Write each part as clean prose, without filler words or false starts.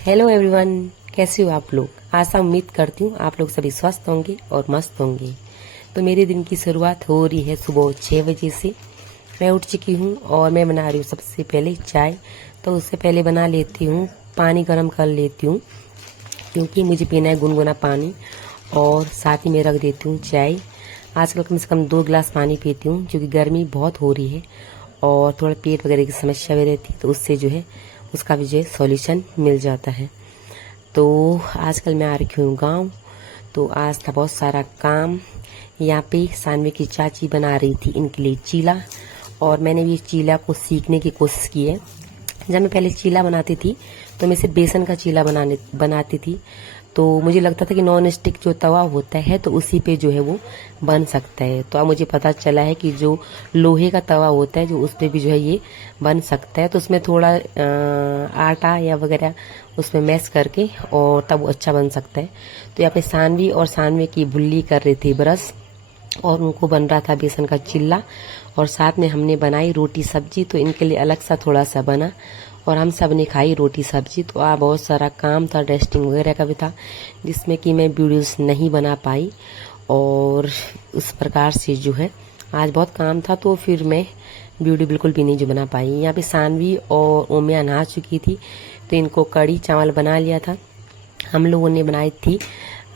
Hello everyone, कैसे हो आप लोग। आशा उम्मीद करती हूँ आप लोग सभी स्वस्थ होंगे और मस्त होंगे। तो मेरे दिन की शुरुआत हो रही है सुबह 6 बजे से। मैं उठ चुकी हूँ और मैं बना रही हूँ सबसे पहले चाय। तो उससे पहले बना लेती हूँ, पानी गर्म कर लेती हूँ क्योंकि मुझे पीना है गुनगुना पानी। और साथ ही में रख देती हूँ चाय। आजकल कम से कम 2 गिलास पानी पीती हूँ क्योंकि गर्मी बहुत हो रही है और थोड़ा पेट वगैरह की समस्या भी रहती है, तो उससे जो है उसका भी जो है सॉल्यूशन मिल जाता है। तो आजकल मैं आ रखी हूँ गाँव। तो आज था बहुत सारा काम। यहाँ पे सानवी की चाची बना रही थी इनके लिए चीला, और मैंने भी चीला को सीखने की कोशिश की है। जब मैं पहले चीला बनाती थी तो मैं सिर्फ बेसन का चीला बनाती थी। तो मुझे लगता था कि नॉन स्टिक जो तवा होता है तो उसी पे जो है वो बन सकता है। तो अब मुझे पता चला है कि जो लोहे का तवा होता है जो उस पे भी जो है ये बन सकता है। तो उसमें थोड़ा आटा या वगैरह उसमें मैश करके और तब वो अच्छा बन सकता है। तो यहाँ पे सानवी और सानवी की भुल्ली कर रही थी ब्रश, और उनको बन रहा था बेसन का चिल्ला। और साथ में हमने बनाई रोटी सब्जी, तो इनके लिए अलग सा थोड़ा सा बना और हम सब ने खाई रोटी सब्जी। तो बहुत सारा काम था, टेस्टिंग वगैरह का भी था, जिसमें कि मैं वीडियोस नहीं बना पाई। और उस प्रकार से जो है आज बहुत काम था, तो फिर मैं वीडियो बिल्कुल भी नहीं जो बना पाई। यहाँ पे सानवी और ओमिया नहा चुकी थी, तो इनको कड़ी चावल बना लिया था। हम लोगों ने बनाई थी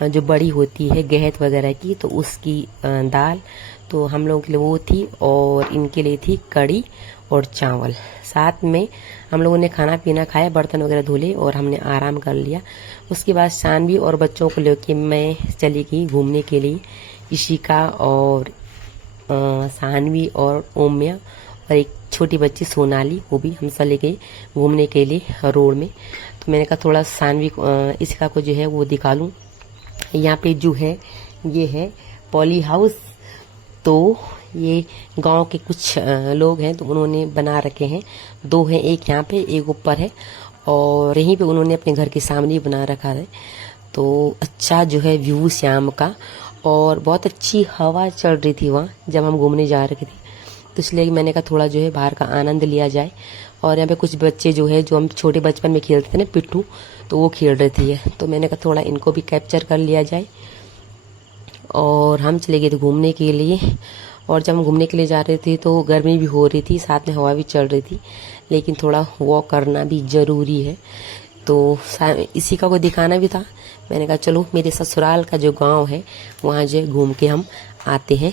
जो बड़ी होती है गहत वगैरह की, तो उसकी दाल। तो हम लोगों के लिए वो थी और इनके लिए थी कड़ी और चावल। साथ में हम लोगों ने खाना पीना खाया, बर्तन वगैरह धुले और हमने आराम कर लिया। उसके बाद सानवी और बच्चों को लेके मैं चली गई घूमने के लिए। इशिका और सानवी और ओम्या और एक छोटी बच्ची सोनाली, वो भी हम सब ले गए घूमने के लिए रोड में। तो मैंने कहा थोड़ा सानवी इशिका को जो है वो दिखा लूँ। यहाँ पे जो है ये है पॉली हाउस। तो ये गांव के कुछ लोग हैं, तो उन्होंने बना रखे हैं। 2 हैं, एक यहाँ पे एक ऊपर है, और यहीं पे उन्होंने अपने घर के सामने बना रखा है। तो अच्छा जो है व्यू शाम का, और बहुत अच्छी हवा चल रही थी वहाँ जब हम घूमने जा रहे थे। तो इसलिए मैंने कहा थोड़ा जो है बाहर का आनंद लिया जाए। और यहाँ पे कुछ बच्चे जो है जो हम छोटे बचपन में खेलते थे ना पिट्ठू, तो वो खेल रहे थे। तो मैंने कहा थोड़ा इनको भी कैप्चर कर लिया जाए। और हम चले गए थे घूमने के लिए। और जब हम घूमने के लिए जा रहे थे तो गर्मी भी हो रही थी, साथ में हवा भी चल रही थी, लेकिन थोड़ा वॉक करना भी ज़रूरी है। तो इसी का को दिखाना भी था। मैंने कहा चलो मेरे ससुराल का जो गांव है वहाँ जो घूम के हम आते हैं।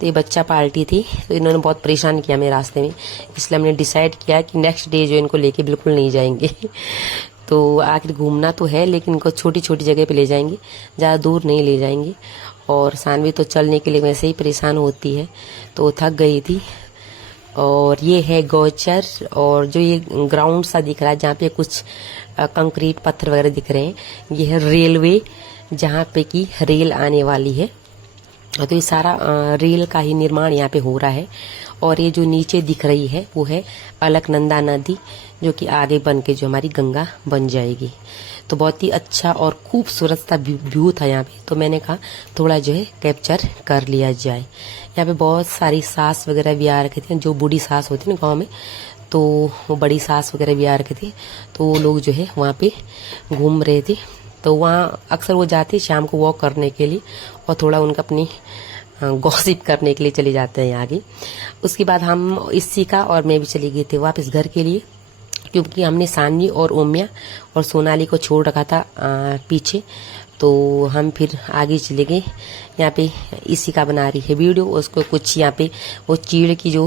तो ये बच्चा पार्टी थी, तो इन्होंने बहुत परेशान किया मेरे रास्ते में, इसलिए हमने डिसाइड किया कि नेक्स्ट डे जो इनको लेके बिल्कुल नहीं जाएंगे। तो आखिर घूमना तो है, लेकिन इनको छोटी छोटी जगह पे ले जाएंगे, ज़्यादा दूर नहीं ले जाएंगे। और सानवी तो चलने के लिए वैसे ही परेशान होती है, तो थक गई थी। और ये है गौचर, और जो ये ग्राउंड सा दिख रहा है जहाँ पे कुछ कंक्रीट पत्थर वगैरह दिख रहे हैं, ये है रेलवे, जहाँ पे की रेल आने वाली है। तो ये सारा रेल का ही निर्माण यहाँ पे हो रहा है। और ये जो नीचे दिख रही है वो है अलकनंदा नदी, जो कि आगे बन के जो हमारी गंगा बन जाएगी। तो बहुत ही अच्छा और खूबसूरत सा व्यू था यहाँ पे, तो मैंने कहा थोड़ा जो है कैप्चर कर लिया जाए। यहाँ पे बहुत सारी सास वगैरह भी आ रखे थे, जो बूढ़ी सास होती है ना गाँव में, तो वो बड़ी सास वगैरह भी आ रखे थे। तो वो लोग जो है वहाँ पे घूम रहे थे। तो वहाँ अक्सर वो जाते शाम को वॉक करने के लिए, और थोड़ा उनका अपनी गॉसिप करने के लिए चले जाते हैं आगे। उसके बाद हम इशिका और मैं भी चले गए थे वापस घर के लिए, क्योंकि हमने सानवी और ओमिया और सोनाली को छोड़ रखा था पीछे। तो हम फिर आगे चले गए। यहाँ पे इशिका बना रही है वीडियो, उसको कुछ यहाँ पे वो चीड़ की जो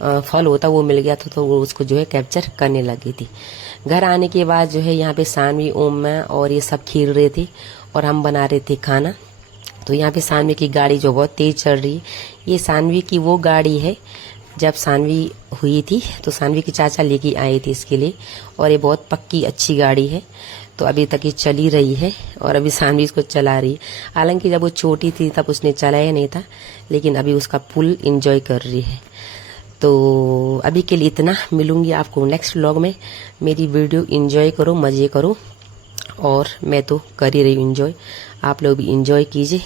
फल होता वो मिल गया था, तो वो उसको जो है कैप्चर करने लगी थी। घर आने के बाद जो है यहाँ पे सानवी ओमिया और ये सब खेल रहे थे और हम बना रहे थे खाना। तो यहाँ पे सानवी की गाड़ी जो बहुत तेज चल रही है, ये सानवी की वो गाड़ी है जब सानवी हुई थी तो सानवी की चाचा लेके आए थे इसके लिए, और ये बहुत पक्की अच्छी गाड़ी है। तो अभी तक ये चली रही है और अभी सानवी इसको चला रही है। हालांकि जब वो छोटी थी तब उसने चलाया नहीं था, लेकिन अभी उसका फुल एंजॉय कर रही है। तो अभी के लिए इतना, मिलूंगी आपको नेक्स्ट व्लॉग में। मेरी वीडियो एंजॉय करो, मज़े करो, और मैं तो कर ही रही हूँ एंजॉय, आप लोग भी एंजॉय कीजिए।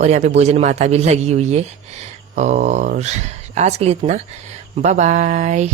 और यहाँ पे भोजन माता भी लगी हुई है। और आज के लिए इतना, बाय बाय।